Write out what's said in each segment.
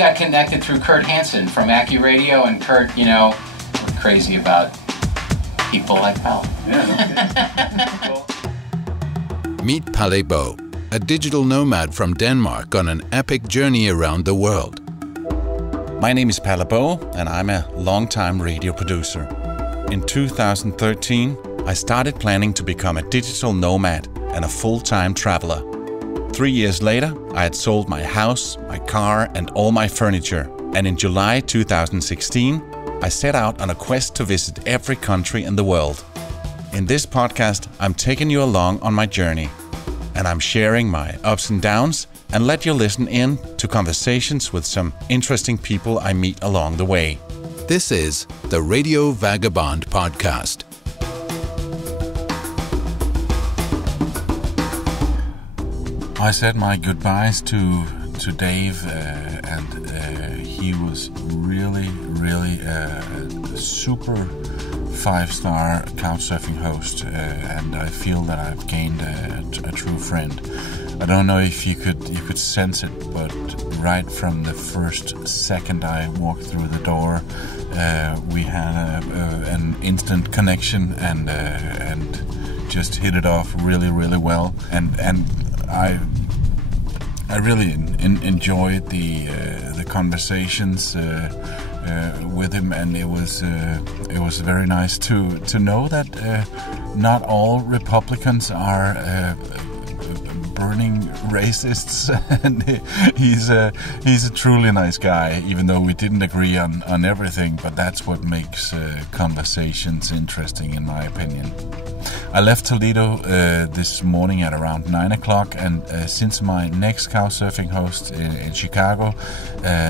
got connected through Kurt Hansen from Accu Radio, and Kurt, you know, we're crazy about people like Pal. Yeah. Meet Palle Bo, a digital nomad from Denmark on an epic journey around the world. My name is Palle Bo, and I'm a long-time radio producer. In 2013, I started planning to become a digital nomad and a full-time traveler. 3 years later, I had sold my house, my car, and all my furniture. And in July 2016, I set out on a quest to visit every country in the world. In this podcast, I'm taking you along on my journey. And I'm sharing my ups and downs and let you listen in to conversations with some interesting people I meet along the way. This is the Radio Vagabond podcast. I said my goodbyes to Dave, and he was really a super 5-star Couchsurfing host, and I feel that I've gained a true friend. I don't know if you could sense it, but right from the first second I walked through the door, we had an instant connection and just hit it off really well, and I really enjoyed the conversations with him, and it was very nice to know that not all Republicans are burning racists, and he's a truly nice guy, even though we didn't agree on everything. But that's what makes conversations interesting, in my opinion. I left Toledo this morning at around 9 o'clock, and since my next Couchsurfing host in Chicago,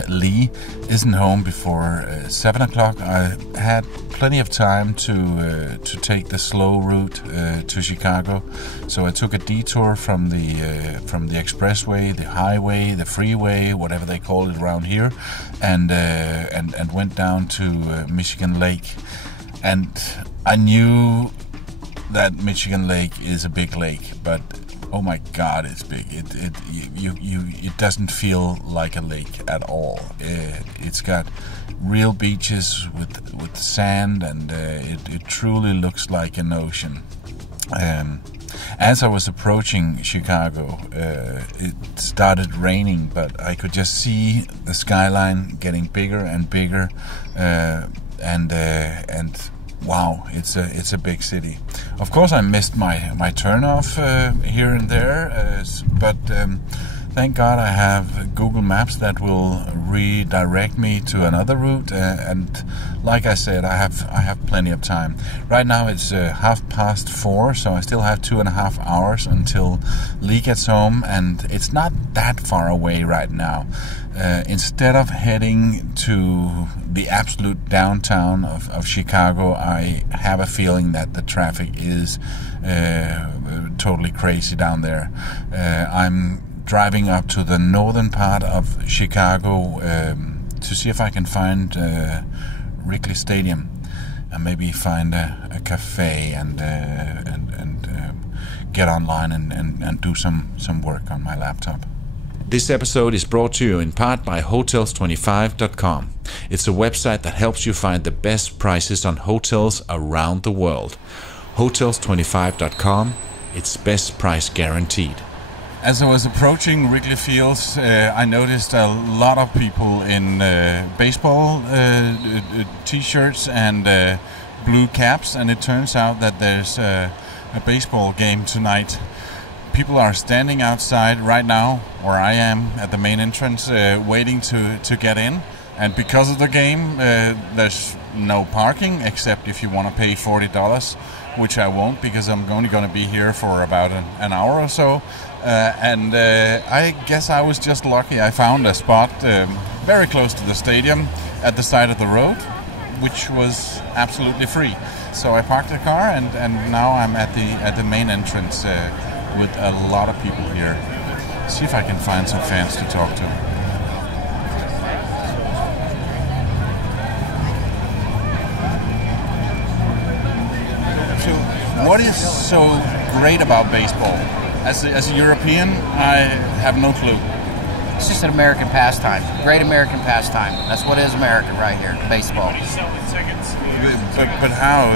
Lee, isn't home before 7 o'clock, I had plenty of time to take the slow route to Chicago. So I took a detour from the expressway, the highway, the freeway, whatever they call it around here, and went down to Michigan Lake. And I knew that Michigan Lake is a big lake, but oh my God, it's big. It doesn't feel like a lake at all. It's got real beaches with sand, and it truly looks like an ocean. As I was approaching Chicago, it started raining, but I could just see the skyline getting bigger and bigger, and wow, it's a big city. Of course, I missed my turnoff here and there, but thank God I have Google Maps that will redirect me to another route. And like I said, I have plenty of time. Right now it's 4:30, so I still have 2.5 hours until Lee gets home, and it's not that far away right now. Instead of heading to the absolute downtown of Chicago, I have a feeling that the traffic is totally crazy down there. I'm driving up to the northern part of Chicago to see if I can find Wrigley Stadium and maybe find a cafe and get online and do some work on my laptop. This episode is brought to you in part by Hotels25.com. It's a website that helps you find the best prices on hotels around the world. Hotels25.com, it's best price guaranteed. As I was approaching Wrigley Fields, I noticed a lot of people in baseball t-shirts and blue caps, and it turns out that there's a baseball game tonight. People are standing outside right now, where I am at the main entrance, waiting to get in. And because of the game, there's no parking, except if you want to pay $40, which I won't, because I'm only going to be here for about an hour or so. And I guess I was just lucky. I found a spot very close to the stadium at the side of the road, which was absolutely free. So I parked the car, and now I'm at the main entrance with a lot of people here. See if I can find some fans to talk to. So, what is so great about baseball? As a European, I have no clue. It's just an American pastime. Great American pastime. That's what is American right here, baseball. But how?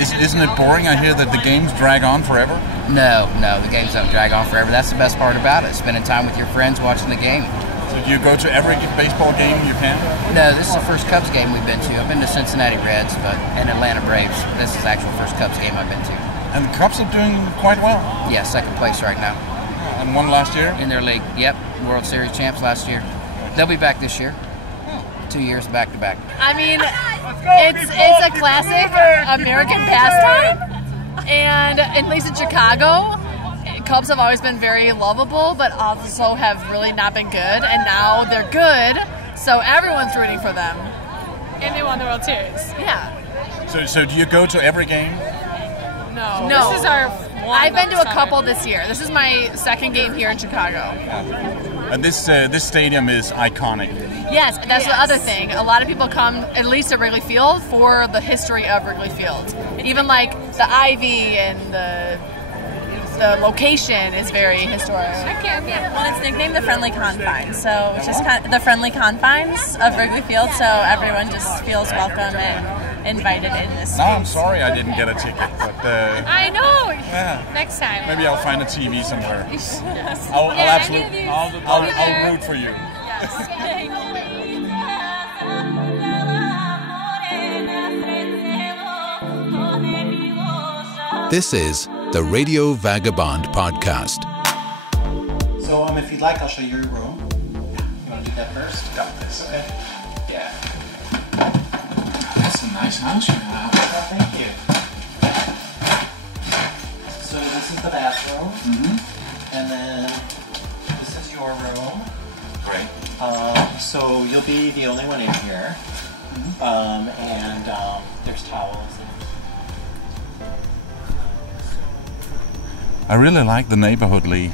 Isn't it boring? I hear that the games drag on forever. No, the games don't drag on forever. That's the best part about it, spending time with your friends watching the game. So do you go to every baseball game you can? No, this is the first Cubs game we've been to. I've been to Cincinnati Reds and Atlanta Braves. This is the actual first Cubs game I've been to. And the Cubs are doing quite well. Yeah, second place right now. And won last year? In their league, yep. World Series champs last year. They'll be back this year. 2 years back to back. I mean, it's a classic American pastime, and at least in Chicago, Cubs have always been very lovable, but also have really not been good, and now they're good, so everyone's rooting for them. And they won the World Series. Yeah. So do you go to every game? No. This is our one. I've been to a couple this year. This is my second game here in Chicago. And this stadium is iconic. Yes, that's the other thing. A lot of people come, at least at Wrigley Field, for the history of Wrigley Fields. Even like the ivy and the location is very historic. Well, it's nicknamed the Friendly Confines, so it's just kind of the friendly confines of Wrigley Field, so everyone just feels welcome and invited in this. No, I'm sorry I didn't get a ticket, but I know. Yeah. Next time. Maybe I'll find a TV somewhere. Yes. I'll absolutely. I'll root for you. This is the Radio Vagabond podcast. So if you'd like, I'll show you your room. You want to do that first? Got this. Okay. Yeah. That's a nice house you have. Oh, thank you. So this is the bathroom. And then this is your room. Great. So you'll be the only one in here. And there's towels. I really like the neighborhood, Lee.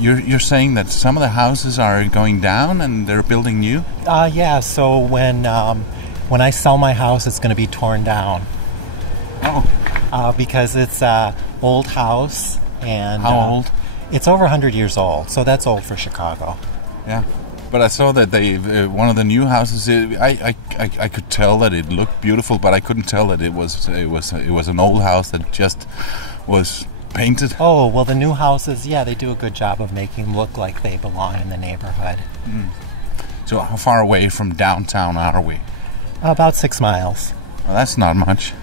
You're saying that some of the houses are going down and they're building new? Yeah, so when I sell my house, it's going to be torn down. Oh. Because it's an old house. And how old? It's over 100 years old, so that's old for Chicago. Yeah. But I saw that they one of the new houses. I could tell that it looked beautiful, but I couldn't tell that it was an old house that just was painted. Oh, well, the new houses, yeah, they do a good job of making them look like they belong in the neighborhood. So how far away from downtown are we? About 6 miles. Well, that's not much.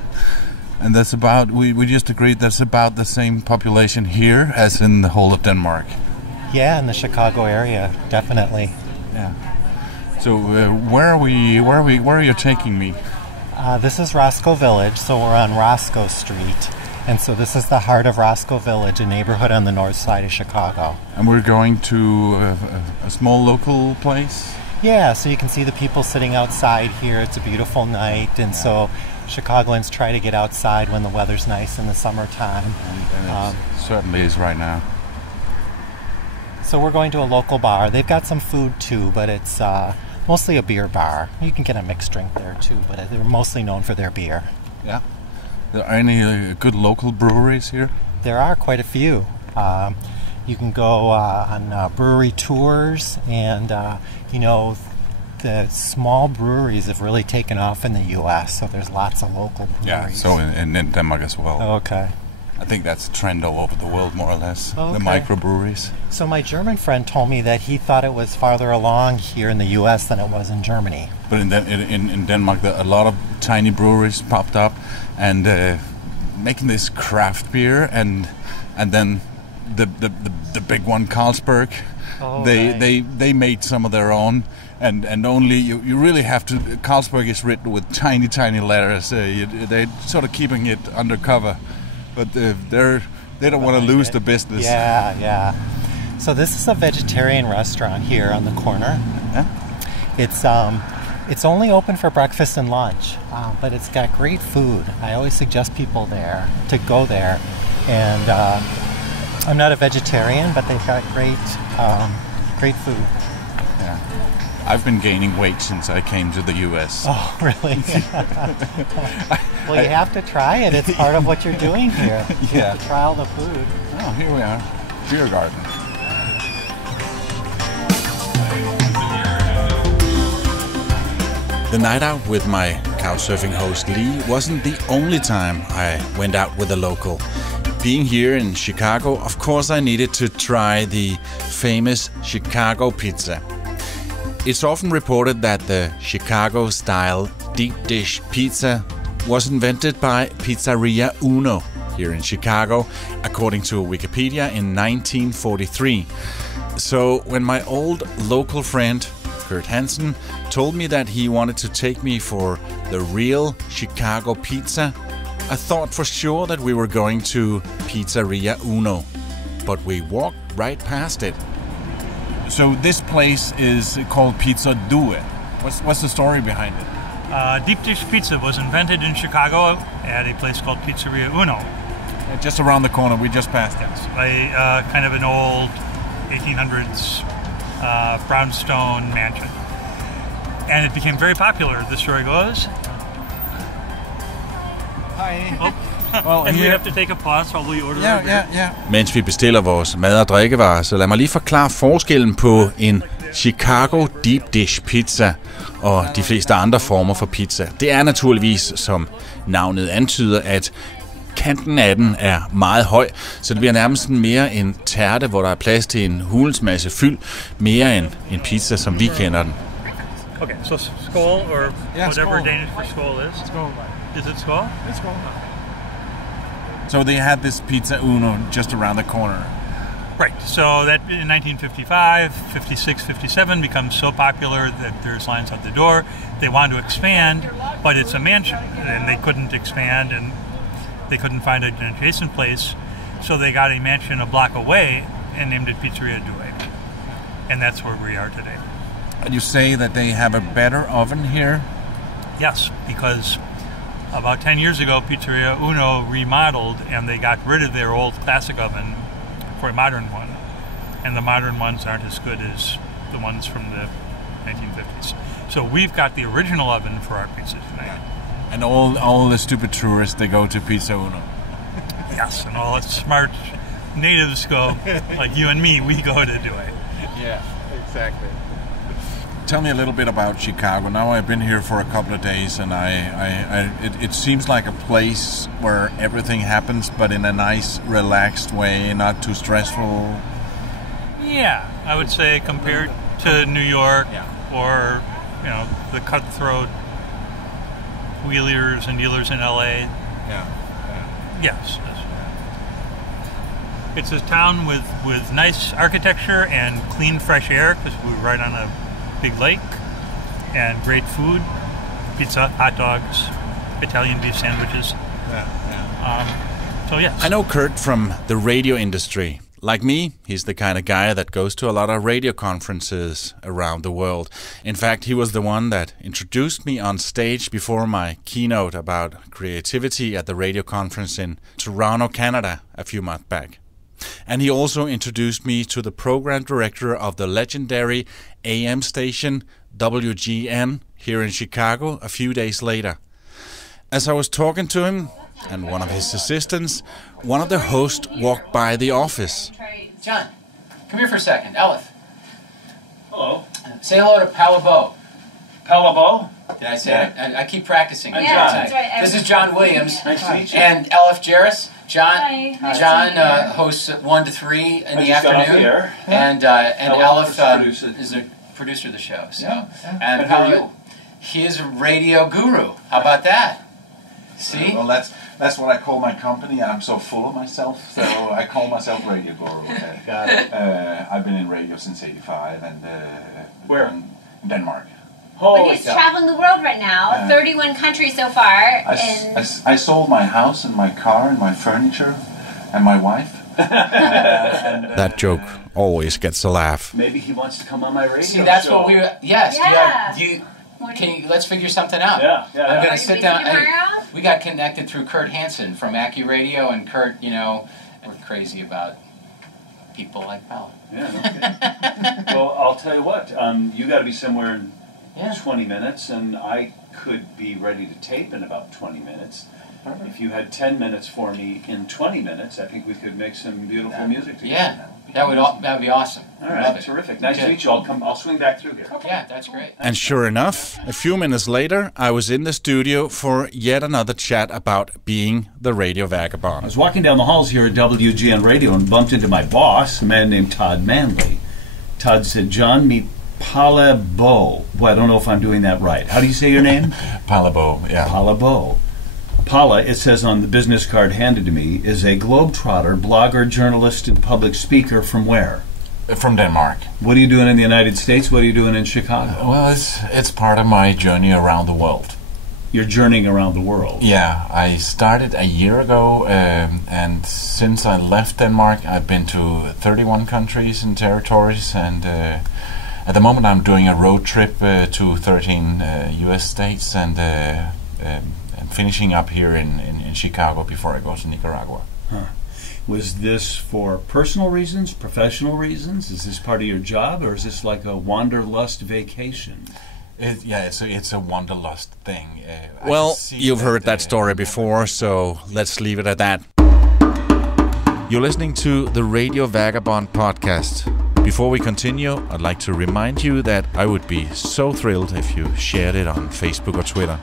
And that's about, we just agreed that's about the same population here as in the whole of Denmark. Yeah, in the Chicago area, definitely. Yeah. So where are you taking me? This is Roscoe Village, so we're on Roscoe Street. And so this is the heart of Roscoe Village, a neighborhood on the north side of Chicago. And we're going to a small local place? Yeah, so you can see the people sitting outside here. It's a beautiful night, and so Chicagoans try to get outside when the weather's nice in the summertime. And it certainly is right now. So we're going to a local bar. They've got some food too, but it's mostly a beer bar. You can get a mixed drink there too, but they're mostly known for their beer. Yeah. Are there any good local breweries here? There are quite a few. You can go on brewery tours, and the small breweries have really taken off in the U.S., so there's lots of local breweries. Yeah, so in Denmark as well. Okay. I think that's a trend all over the world, more or less, okay. The microbreweries. So my German friend told me that he thought it was farther along here in the U.S. than it was in Germany. But in Denmark, a lot of tiny breweries popped up and making this craft beer, and then the big one, Carlsberg, they made some of their own, and only you really have to. Carlsberg is written with tiny letters. They're sort of keeping it undercover. But they don't want to lose the business. Yeah. So this is a vegetarian restaurant here on the corner. Yeah. It's only open for breakfast and lunch, but it's got great food. I always suggest people there to go there. And I'm not a vegetarian, but they've got great food. Yeah. I've been gaining weight since I came to the U.S. Oh, really? Well, you have to try it. It's part of what you're doing here. You have to try all the food. Oh, here we are. Beer garden. The night out with my Couchsurfing host Lee wasn't the only time I went out with a local. Being here in Chicago, of course I needed to try the famous Chicago pizza. It's often reported that the Chicago-style deep dish pizza was invented by Pizzeria Uno here in Chicago, according to Wikipedia, in 1943. So when my old local friend Kurt Hansen told me that he wanted to take me for the real Chicago pizza, I thought for sure that we were going to Pizzeria Uno, but we walked right past it. So this place is called Pizza Due. What's the story behind it? Deep dish pizza was invented in Chicago at a place called Pizzeria Uno. Just around the corner, we just passed it. Kind of an old 1800s brownstone mansion. And it became very popular, the story goes. Hi. Oh. Well, and we have to take a pause while we order our beer. Yeah. Mens vi bestiller vores mad og drikkevarer, så lad mig lige forklare forskellen på en Chicago deep dish pizza og de fleste andre former for pizza. Det er naturligvis, som navnet antyder, at kanten af den er meget høj, så det bliver nærmest mere en tærte, hvor der er plads til en hulens masse fyld, mere end en pizza, som vi kender den. Okay, so skål, or whatever skål. Danish for skål is. Skål. Is it skål? It's skål. So they had this Pizza Uno just around the corner. Right, so that in 1955, 56, 57 becomes so popular that there's lines out the door. They want to expand, but it's a mansion, and they couldn't expand, and they couldn't find an adjacent place, so they got a mansion a block away and named it Pizzeria Due. And that's where we are today. And you say that they have a better oven here? Yes, because about 10 years ago, Pizzeria Uno remodeled, and they got rid of their old classic oven for a modern one. And the modern ones aren't as good as the ones from the 1950s. So we've got the original oven for our pizza tonight. And all the stupid tourists, they go to Pizza Uno. Yes, and all the smart natives go, like you and me, we go to do it. Yeah, exactly. Tell me a little bit about Chicago. Now I've been here for a couple of days, and it seems like a place where everything happens, but in a nice, relaxed way, not too stressful. Yeah, I would say compared to New York or the cutthroat wheelers and dealers in LA. Yes. It's a town with nice architecture and clean, fresh air because we're right on a big lake, and great food, pizza, hot dogs, Italian beef sandwiches. So yes. I know Kurt from the radio industry. Like me, he's the kind of guy that goes to a lot of radio conferences around the world. In fact, he was the one that introduced me on stage before my keynote about creativity at the radio conference in Toronto, Canada, a few months back. And he also introduced me to the program director of the legendary AM station WGN here in Chicago a few days later. As I was talking to him and one of his assistants, one of the hosts walked by the office. John, come here for a second. Elif. Hello. Say hello to Palabo. Palabo? Did I say it? I keep practicing. I'm John. This is John Williams. Nice to meet you. And Elif Jarris. John, Hi. John hosts 1 to 3 in the afternoon, and Elif is the producer of the show. So, and how are you? He is a radio guru. How about that? See? Well, that's what I call my company. I'm so full of myself, so I call myself radio guru. Got it. I've been in radio since '85, and where? In Denmark. But he's traveling the world right now, 31 countries so far. I sold my house and my car and my furniture and my wife. That joke always gets a laugh. Maybe he wants to come on my radio. See, that's show. what we were. Yes. Yeah. Can you? Let's figure something out. Yeah. I'm going to sit down. We got connected through Kurt Hansen from Radio, and Kurt, we're crazy about people like Pal. Yeah. Okay. Well, I'll tell you what. You got to be somewhere in 20 minutes, and I could be ready to tape in about 20 minutes. If you had 10 minutes for me in 20 minutes, I think we could make some beautiful music together. That would be awesome. All right, terrific. Nice to meet you. I'll swing back through here. Yeah, that's great. And sure enough, a few minutes later, I was in the studio for yet another chat about being the radio vagabond. I was walking down the halls here at WGN Radio and bumped into my boss, a man named Todd Manley. Todd said, "John, meet Palebo." Well, I don't know if I'm doing that right. How do you say your name? Palebo, yeah. Palebo. Pala, it says on the business card handed to me, is a globetrotter, blogger, journalist, and public speaker from where? From Denmark. What are you doing in the United States? What are you doing in Chicago? Well, it's part of my journey around the world. You're journeying around the world? Yeah, I started a year ago, and since I left Denmark, I've been to 31 countries and territories, and at the moment I'm doing a road trip to 13 US states, and finishing up here in Chicago before I go to Nicaragua. Huh. Was this for personal reasons, professional reasons? Is this part of your job, or is this like a wanderlust vacation? It's a wanderlust thing. Well, you've heard that story before, so let's leave it at that. You're listening to the Radio Vagabond podcast. Before we continue, I'd like to remind you that I would be so thrilled if you shared it on Facebook or Twitter.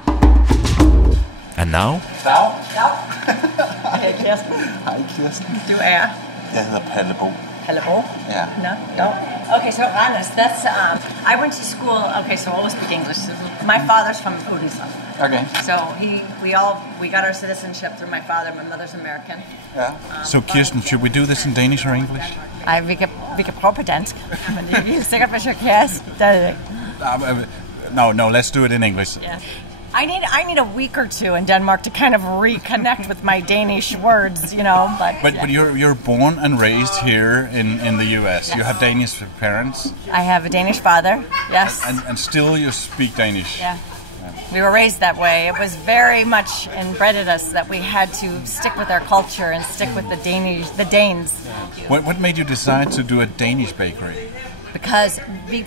And now? Dag. Jeg hedder Kirsten. Hej Kirsten. Du er? Jeg hedder Palebo. Palebo? Yeah. No. Okay, so Anders, that's I went to school. Okay, so I'll speak English. My father's from Odessa. Okay. So we got our citizenship through my father. My mother's American. Yeah. So Kirsten, should we do this in Danish or English? Vi kan prøve på dansk. Men I er sikkert forsøge yes. No, let's do it in English. Yeah. I need a week or two in Denmark to kind of reconnect with my Danish words, you know. But you're born and raised here in the U.S. Yes. You have Danish parents. I have a Danish father. Yes. And still you speak Danish. Yeah. We were raised that way. It was very much embedded us that we had to stick with our culture and stick with the Danes. What made you decide to do a Danish bakery? Because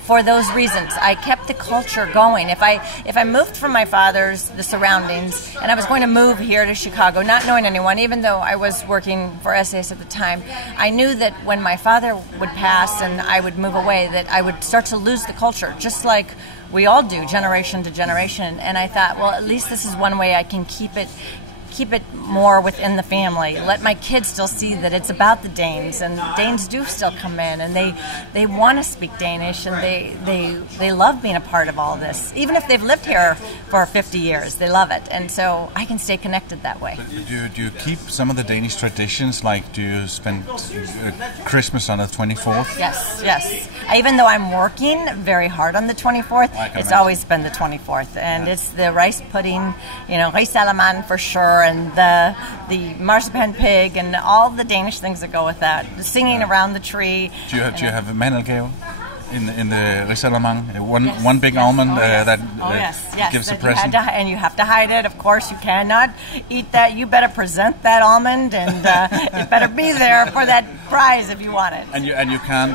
for those reasons, I kept the culture going. If I moved from my the surroundings, and I was going to move here to Chicago, not knowing anyone, even though I was working for SAS at the time, I knew that when my father would pass and I would move away, that I would start to lose the culture, just like we all do, generation to generation. And I thought, well, at least this is one way I can keep it more within the family. Let my kids still see that it's about the Danes, and Danes do still come in, and they want to speak Danish, and they love being a part of all this. Even if they've lived here for 50 years, they love it, and so I can stay connected that way. Do you keep some of the Danish traditions? Like, do you spend Christmas on the 24th? Yes. Even though I'm working very hard on the 24th, it's always been the 24th, and it's the rice pudding, risalamande for sure, and the marzipan pig, and all the Danish things that go with that. The singing around the tree. Do you have a mandelgave in the risalamande? One big almond that gives a present. And you have to hide it. Of course, you cannot eat that. You better present that almond, and it better be there for that prize if you want it. And you can't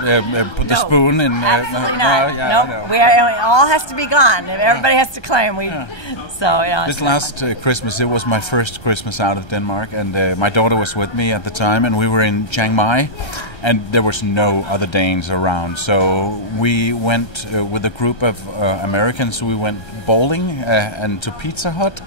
put the spoon in. Absolutely not. Nope. It all has to be gone. Everybody has to claim. This last Christmas, it was my first Christmas out of Denmark, and my daughter was with me at the time, and we were in Chiang Mai, and there was no other Danes around. So we went with a group of Americans. We went bowling and to Pizza Hut,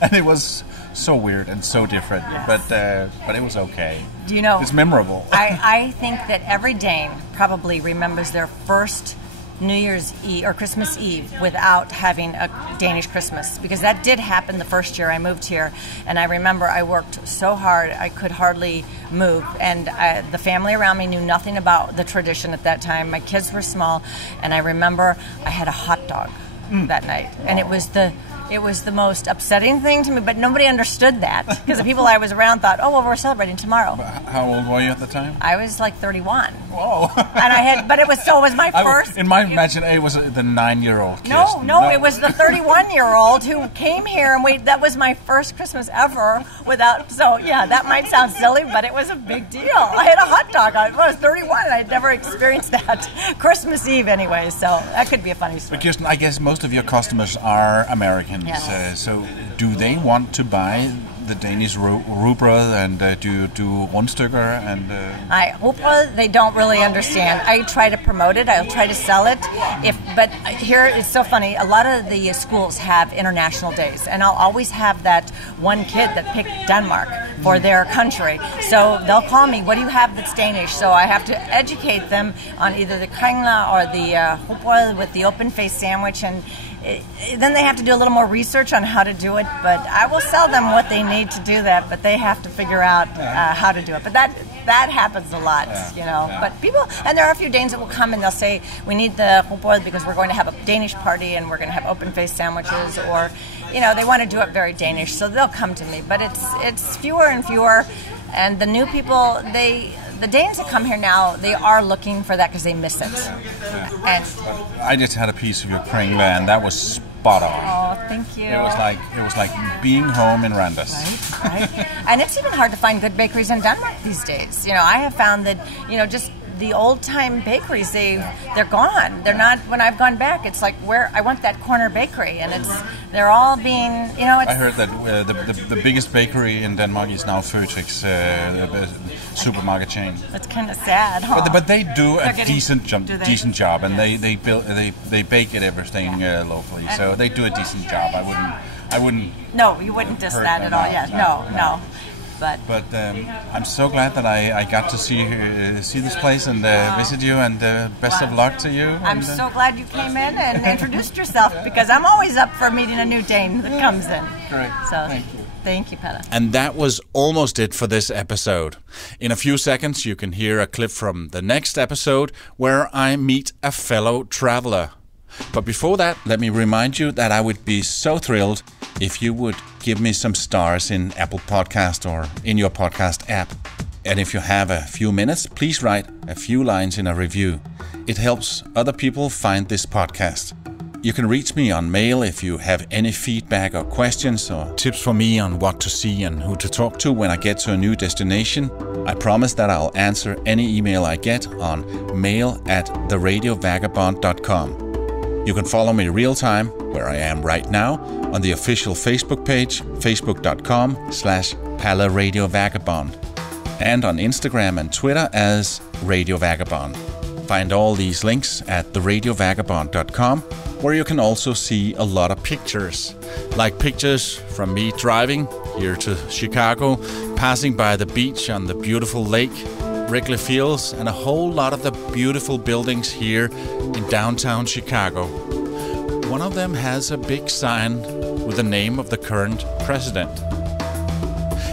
and it was so weird and so different. Yes. But it was okay. Do you know? It's memorable. I think that every Dane probably remembers their first New Year's Eve or Christmas Eve without having a Danish Christmas, because that did happen the first year I moved here, and I remember I worked so hard I could hardly move, and the family around me knew nothing about the tradition at that time. My kids were small, and I remember I had a hot dog that night, and it was the most upsetting thing to me, but nobody understood that, because the people I was around thought, oh, well, we're celebrating tomorrow. How old were you at the time? I was like 31. Whoa. And it was my first. In my imagination, it was the 9-year-old. No, it was the 31-year-old who came here, and that was my first Christmas ever without, so yeah, that might sound silly, but it was a big deal. I had a hot dog. I was 31, and I'd never experienced that. Christmas Eve anyway, so that could be a funny story. But Kirsten, I guess most of your customers are American. Yes. So do they want to buy the Danish rugbrød, and do you do rundstykker? And rugbrød, they don't really understand. I try to promote it. I'll try to sell it. But here it's so funny. A lot of the schools have international days, and I'll always have that one kid that picked Denmark for their country. So they'll call me, what do you have that's Danish? So I have to educate them on either the kringla or the rugbrød with the open-faced sandwich, and then they have to do a little more research on how to do it. But I will sell them what they need to do that, but they have to figure out how to do it. But that happens a lot, you know. Yeah. But people, and there are a few Danes that will come and they'll say, we need the rugbrød because we're going to have a Danish party and we're going to have open-faced sandwiches, or, you know, they want to do it very Danish, so they'll come to me. But it's fewer and fewer, and the new people, the Danes that come here now, they are looking for that because they miss it. Yeah. And I just had a piece of your kringla, and that was spot on. Oh, thank you. It was like being home in Randers. Right. And it's even hard to find good bakeries in Denmark these days. You know, I have found that, you know, just the old-time bakeries, they're gone. They're not. When I've gone back, it's like, where I want that corner bakery, and they're all being, you know. I heard that the biggest bakery in Denmark is now Føtex, the supermarket chain. That's kind of sad, huh? But they do a decent job, and they bake it everything locally, so they do a decent job. I wouldn't. No, you wouldn't diss that at all. Yeah, no. But I'm so glad that I got to see this place and visit you, and best of luck to you. I'm so glad you came in and introduced yourself, because I'm always up for meeting a new Dane that comes in. Great. So thank you. Thank you, Pelle. And that was almost it for this episode. In a few seconds, you can hear a clip from the next episode where I meet a fellow traveler. But before that, let me remind you that I would be so thrilled if you would give me some stars in Apple Podcast or in your podcast app. And if you have a few minutes, please write a few lines in a review. It helps other people find this podcast. You can reach me on mail if you have any feedback or questions or tips for me on what to see and who to talk to when I get to a new destination. I promise that I'll answer any email I get on mail@theradiovagabond.com. You can follow me real time, where I am right now, on the official Facebook page, facebook.com/PalleRadioVagabond, and on Instagram and Twitter as Radio Vagabond. Find all these links at theradiovagabond.com, where you can also see a lot of pictures, like pictures from me driving here to Chicago, passing by the beach on the beautiful lake, Wrigley Fields, and a whole lot of the beautiful buildings here in downtown Chicago. One of them has a big sign with the name of the current president.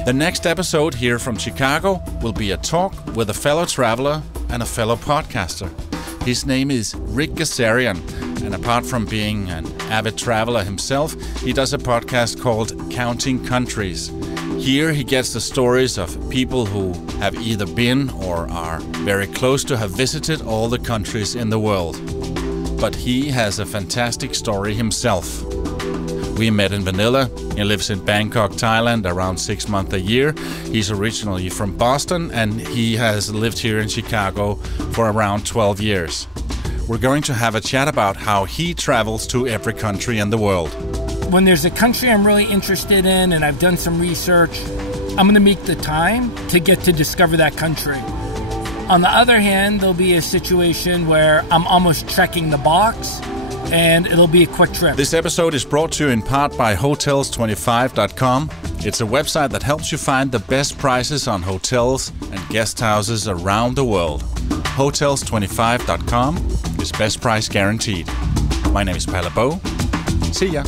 The next episode here from Chicago will be a talk with a fellow traveler and a fellow podcaster. His name is Rick Gazarian, and apart from being an avid traveler himself, he does a podcast called Counting Countries. Here he gets the stories of people who have either been or are very close to have visited all the countries in the world. But he has a fantastic story himself. We met in Manila. He lives in Bangkok, Thailand, around 6 months a year. He's originally from Boston, and he has lived here in Chicago for around 12 years. We're going to have a chat about how he travels to every country in the world. When there's a country I'm really interested in and I've done some research, I'm going to make the time to get to discover that country. On the other hand, there'll be a situation where I'm almost checking the box, and it'll be a quick trip. This episode is brought to you in part by Hotels25.com. It's a website that helps you find the best prices on hotels and guest houses around the world. Hotels25.com is best price guaranteed. My name is Pelle Bo. See ya.